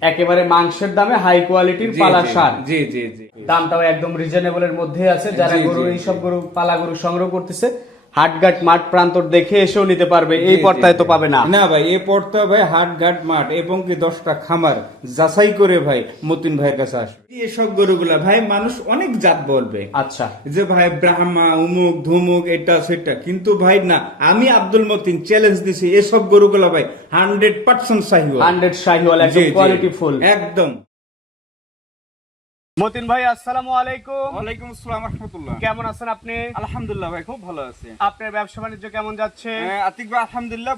একেবারে মাংসের দামে হাই কোয়ালিটির পালা সার। জি জি জি। দামটাও একদম রিজনেবল এর মধ্যে আছে। যারা গরু এইসব গরু পালা গরু সংগ্রহ করতেছে হাটঘাট মাঠ প্রান্তর দেখে এসেও নিতে পারবে। এই পর্তায় তো পাবে না। না ভাই এ পড়তে ভাই হাট ঘাট মাঠ এবং কি দশটা খামার। যাচাই করে ভাই মতিন ভাইয়ের কাছে আসবে। এসব গরুগুলা ভাই মানুষ অনেক জাত বলবে। আচ্ছা। যে ভাই ব্রাহ্মা উমুক ধুমুক এটা সেটা। কিন্তু ভাই না আমি আব্দুল মতিন চ্যালেঞ্জ দিছি এসব গরুগুলা ভাই হান্ড্রেড পার্সেন্ট সাহি হান্ড্রেড শাহিওয়াল একদম কোয়ালিটি ফুল একদম। মতিন ভাই আসসালামু আলাইকুম। ওয়ালাইকুম আসসালাম রহমতুল্লাহ। কেমন আছেন আপনি? আলহামদুলিল্লাহ ভাই খুব ভালো আছে। আপনার ব্যবসা বাণিজ্য কেমন যাচ্ছে? আতিক ভাই আলহামদুলিল্লাহ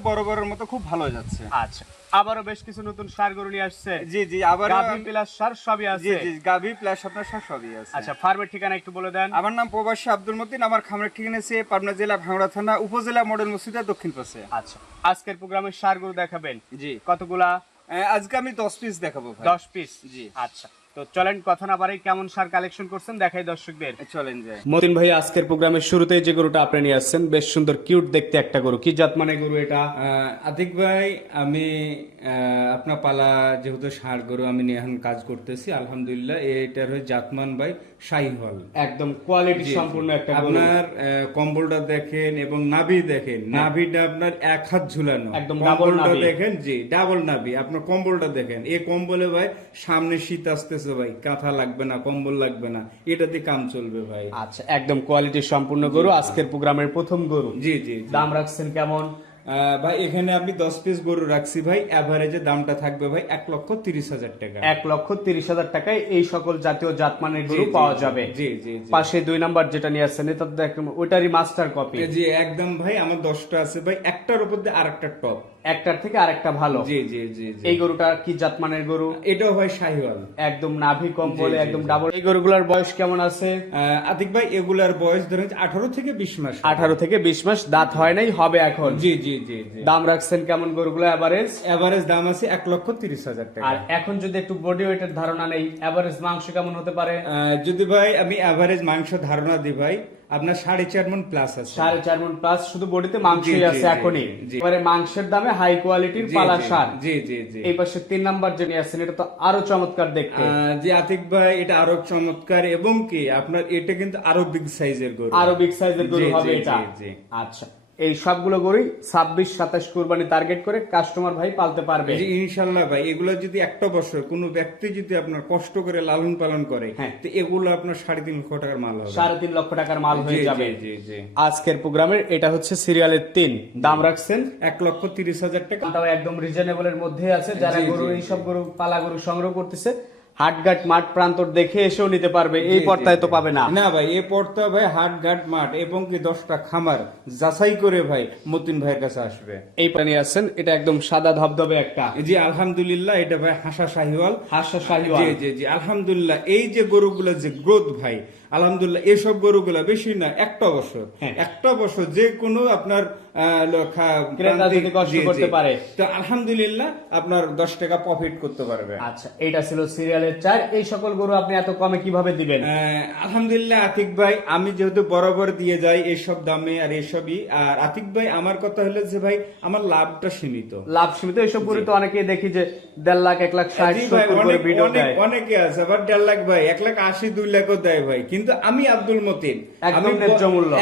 মতো খুব ভালো যাচ্ছে। আচ্ছা আবারও বেশ কিছু নতুন সার গরু নিয়ে আসছে। জি জি আবার গাভী প্লাস সার সবই আছে। জি গাভি প্লাস আপনার সব সবই আছে। আচ্ছা ফার্মের ঠিকানা একটু বলে দেন। আমার নাম প্রবাসী আব্দুল মতিন আমার খামারের ঠিকানা আছে পাবনা জেলা ভাঙড়া থানা উপজেলা মডেল মসজিদের দক্ষিণ পাশে। আচ্ছা আজকের প্রোগ্রামে সার গরু দেখাবেন। জি। কতগুলা? আজকে আমি দশ পিস দেখাবো দশ পিস জি। আচ্ছা তো চলেন কথা না বাড়াই কেমন সার কালেকশন করছেন দেখাই দর্শকদের। চলেন যাই মতিন ভাই আজকের প্রোগ্রামের শুরুতেই যে গরুটা আপনি নিয়ে আসছেন বেশ সুন্দর কিউট দেখতে একটা গরু। কি জাত মানে গরু এটা? আতিক ভাই আমি আপনার পালা যেহেতু ষাঁড় গরু আমি এখন কাজ করতেছি আলহামদুলিল্লাহ এটার হয়ে জাতমান ভাই শাহিহল একদম কোয়ালিটি। সম্পূর্ণ একটা আপনার কম্বলটা দেখেন এবং নাভি দেখেন। নাভিটা আপনার এক হাত ঝুলানো। একদম কম্বলটা দেখেন জি ডাবল নাভি। আপনার কম্বলটা দেখেন। এই কম্বলে ভাই সামনে শীত আসতেছে ভাই কাঁথা লাগবে না কম্বল লাগবে না এটা দিয়ে কাম চলবে ভাই। আচ্ছা একদম কোয়ালিটি সম্পূর্ণ গরু। আজকের প্রোগ্রামের প্রথম গরু। জি জি। দাম রাখছেন কেমন? ভাই এখানে আমি দশ পিস গরু রাখছি ভাই। অ্যাভারেজে দামটা থাকবে ভাই এক লক্ষ তিরিশ হাজার টাকা। এক লক্ষ তিরিশ হাজার টাকায় এই সকল জাতীয় জাতমানের গরু পাওয়া যাবে। জি জি পাশে দুই নাম্বার যেটা নিয়ে আসছেন এটা একদম ওইটারই মাস্টার কপি জি একদম ভাই আমার দশটা আছে ভাই। একটার উপর দিয়ে আরেকটা টপ একটার থেকে আরেকটা ভালো। জি জি জি এই গরুটা কি জাতমানের গরু? এটাও ভাই শাহিওয়াল। একদম নাভি কম বলে একদম ডাবল এই গরুগুলার বয়স কেমন আছে? আতিক ভাই এগুলার বয়স ধরেন আঠারো থেকে বিশ মাস। আঠারো থেকে বিশ মাস দাঁত হয় নাই হবে এখন। জি জি দাম রাখছেন কেমন গরুগুলো? এভারেজ এভারেজ দাম আছে এক লক্ষ তিরিশ হাজার টাকা। আর এখন যদি একটু বডি ওয়েটের ধারণা নেই এভারেজ মাংস কেমন হতে পারে? যদি ভাই আমি এভারেজ মাংস ধারণা দিই ভাই আপনার সাড়ে চার মন প্লাস আছে। সাড়ে চার মন প্লাস শুধু বডিতে মাংসই জি, জি, আছে এখনই। এবারে মাংসের দামে হাই কোয়ালিটির পালা সার। জি জি জি। এই পাশে তিন নাম্বার যে নিয়ে আসছেন এটা তো আরও চমৎকার দেখতে। যে আতিক ভাই এটা আরও চমৎকার এবং কি আপনার এটা কিন্তু আরও বিগ সাইজের গরু। আরও বিগ সাইজের গরু হবে এটা। জি, জি। আচ্ছা। এই সবগুলো গরুই ছাব্বিশ সাতাশ কুরবানি টার্গেট করে কাস্টমার ভাই পালতে পারবে। ইনশাল্লাহ ভাই এগুলো যদি একটা বছর কোনো ব্যক্তি যদি আপনার কষ্ট করে লালন পালন করে হ্যাঁ। তো এগুলো আপনার সাড়ে তিন লক্ষ টাকার মাল হবে। সাড়ে তিন লক্ষ টাকার মাল হয়ে যাবে। আজকের প্রোগ্রামের এটা হচ্ছে সিরিয়ালের তিন। দাম রাখছেন? এক লক্ষ তিরিশ হাজার টাকা। একদম রিজনেবল এর মধ্যে আছে যারা গরু। এইসব গরু পালা গরু সংগ্রহ করতেছে হাটঘাট মাঠ প্রান্ত দেখে এসেও নিতে পারবে। এই পর্তায় তো পাবে না। না ভাই এই পর্তা ভাই হাটঘাট মাঠ এবং কি দশটা খামার যাচাই করে ভাই মতিন ভাইয়ের কাছে আসবে। এই প্রাণী আছেন এটা একদম সাদা ধবধবে একটা। জি আলহামদুলিল্লাহ এটা ভাই হাসা শাহিওয়াল। হাসা শাহিওয়াল। জি জি জি আলহামদুলিল্লাহ এই যে গরুগুলো যে গ্রোথ ভাই আলহামদুলিল্লাহ এসব গরুগুলা বেশি না একটা বছর হ্যাঁ। একটা বছর যে কোনো আপনার আলহামদুলিল্লাহ আপনার দশ টাকা প্রফিট করতে পারবে। আচ্ছা এইটা ছিল সিরিয়ালের চার। এই সকল গরু আপনি এত কমে কীভাবে দিবেন? আলহামদুলিল্লাহ আতিক ভাই আমি যেহেতু বরাবর দিয়ে যাই এইসব দামে আর এসবই আর আতিক ভাই আমার কথা হলো যে ভাই আমার লাভটা সীমিত। লাভ সীমিত এইসব গরু তো অনেকেই দেখি যে দেড় লাখ এক লাখ ষাট অনেক- অনেক- অনেকে আছে আবার দেড় লাখ ভাই এক লাখ আশি দুই লাখও দেয় ভাই। কিন্তু আমি আব্দুল মতিন। আমি।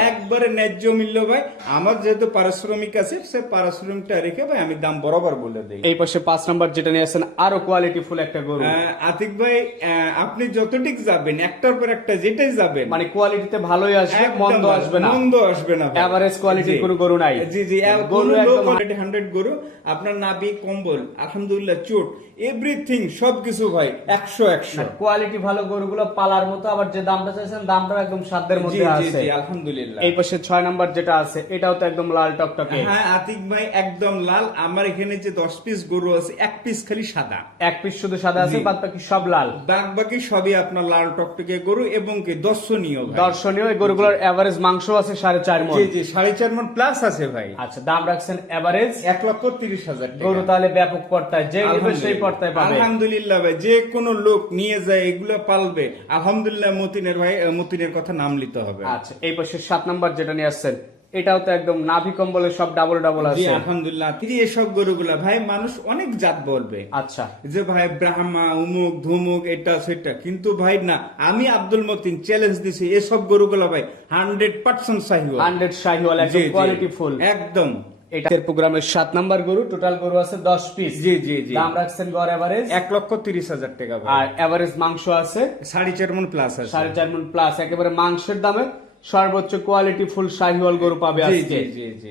একবারে ন্যায্য মূল্য ভাই। আমার যেহেতু পারিশ্রমিক আছে সে পারিশ্রমিকটা রেখে ভাই আমি দাম বরাবর বলে দিই। এই পাশে পাঁচ নাম্বার যেটা নিয়ে আসছেন আরও কোয়ালিটি ফুল একটা গরু। আতিক ভাই আপনি যতটুক যাবেন একটার পর একটা যেটাই যাবেন মানে কোয়ালিটিতে ভালোই আসবে মন্দ আসবে না। মন্দ আসবে না। Average quality কোনো গরু নাই। জি জি গরু একদম- কোয়ালিটি হান্ড্রেড গরু আপনার নাবি কম্বল আলহামদুলিল্লাহ চোট এভরিথিং সবকিছু ভাই একশো একশো। কোয়ালিটি ভালো গরুগুলো পালার মতো আবার যে দামটা দামটাও একদম সাধ্যের মধ্যে আছে জি আলহামদুলিল্লাহ। এই পাশে ছয় নাম্বার যেটা আছে এটাও তো একদম লাল টকটকে। হ্যাঁ আতিক ভাই একদম লাল। আমার এখানে যে দশ পিস গরু আছে এক পিস খালি সাদা। এক পিস শুধু সাদা আছে বাদ বাকি সব লাল। বাদ বাকি সবই আপনার লাল টকটকে গরু এবং কি দর্শনীয়। দর্শনীয় এই গরুগুলোর এভারেজ মাংস আছে সাড়ে চার মন জি জি সাড়ে চার মন প্লাস আছে ভাই। আচ্ছা দাম রাখছেন এভারেজ এক লক্ষ তিরিশ হাজার টাকা। গরু তাহলে ব্যাপক পর্তায় যে নেবে সেই। পর্তায় পাবে। আলহামদুলিল্লাহ ভাই যে কোনো লোক নিয়ে যায় এগুলো পালবে। আলহামদুলিল্লাহ মতিনের ভাই মতিনের কথা নাম নিতে হবে। আচ্ছা এই পাশে সাত নাম্বার যেটা নিয়ে আসছেন এটাও তো একদম নাভি কম্বলে সব ডাবল ডাবল আছে। আলহামদুলিল্লাহ। তিনি এসব গরুগুলা ভাই মানুষ অনেক জাত বলবে। আচ্ছা। যে ভাই ব্রাহ্মা উমুক ধুমুক এটা সেটা। কিন্তু ভাই না আমি আব্দুল মতিন চ্যালেঞ্জ দিছি এসব গরুগুলা ভাই hundred percent Sahiwal hundred Sahiwal একদম কোয়ালিটি ফুল একদম। এটা। প্রোগ্রামের সাত নাম্বার গরু টোটাল গরু আছে দশ পিস জি জি জি। দাম রাখছেন গড় এভারেজ এক লক্ষ তিরিশ হাজার টাকা আর এভারেজ মাংস আছে? সাড়ে চার মন প্লাস আছে। সাড়ে চার মন প্লাস একেবারে মাংসের দামে সর্বোচ্চ কোয়ালিটি ফুল শাহিওয়াল গরু পাবে আজকে।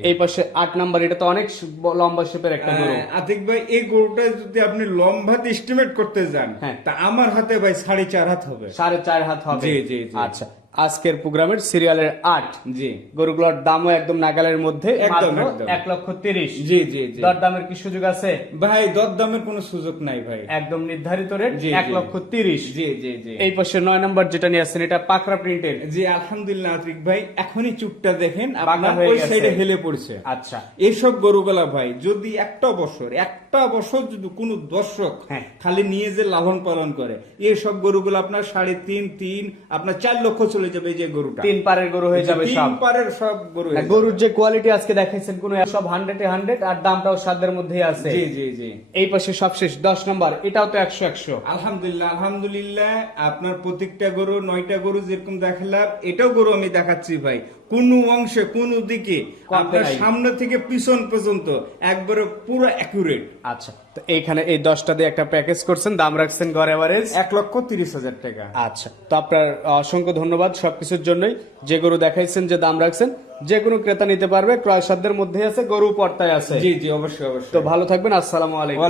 এই পাশে আট নাম্বার এটা তো অনেক লম্বা শেপের একটা গরু। আহ, আতিক ভাই এই গরুটা যদি আপনি লম্বাতে এস্টিমেট করতে যান হ্যাঁ। তা আমার হাতে ভাই সাড়ে চার হাত হবে। সাড়ে চার হাত হবে। জি, জি। আচ্ছা আজকের প্রোগ্রামের সিরিয়ালের আট। জি। গরুগুলোর দামও একদম নাগালের মধ্যে একদম, এক লক্ষ তিরিশ। জি জি জি। দর দামের কি সুযোগ আছে? ভাই দর দামের কোনো সুযোগ নাই ভাই। একদম নির্ধারিত রেট এক লক্ষ তিরিশ। জি জি জি। এই পাশে নয় নম্বর যেটা নিয়ে আসছেন এটা পাকড়া প্রিন্টের জি আলহামদুলিল্লাহ আতিক ভাই এখনই চুপটা দেখেন আপনার ওই সাইডে হেলে পড়ছে। আচ্ছা। এইসব গরুগুলা ভাই যদি একটা বছর একটা বছর যদি কোনো দর্শক হ্যাঁ। খালি নিয়ে যে লালন পালন করে এইসব গরুগুলো আপনার সাড়ে তিন তিন আপনার চার লক্ষ চলে যাবে যে গরুটা। তিন পারের গরু হয়ে যাবে তিন পারের সব গরু গরুর যে কোয়ালিটি আজকে দেখাইছেন কোন সব হান্ড্রেড হান্ড্রেড আর দামটাও সাদের মধ্যেই আছে। জি জি জি। এই পাশে সবশেষ দশ নম্বর এটাও তো একশো একশো। আলহামদুলিল্লাহ আলহামদুলিল্লাহ আপনার প্রত্যেকটা গরু নয়টা গরু যেরকম দেখালাম এটাও গরু আমি দেখাচ্ছি ভাই। কোন অংশে কোন দিকে আপনার সামনে থেকে পিছন পর্যন্ত একবারে পুরো অ্যাকুরেট আচ্ছা তো এইখানে এই দশটা দিয়ে একটা প্যাকেজ করছেন দাম রাখছেন গড় এভারেজ এক লক্ষ তিরিশ হাজার টাকা। আচ্ছা তো আপনার অসংখ্য ধন্যবাদ সবকিছুর জন্যই। যে গরু দেখাইছেন যে দাম রাখছেন যে কোনো ক্রেতা নিতে পারবে ক্রয় সাধ্যের মধ্যে আছে গরু পর্তায় আছে। জি জি অবশ্যই অবশ্যই। তো ভালো থাকবেন আসসালামু আলাইকুম।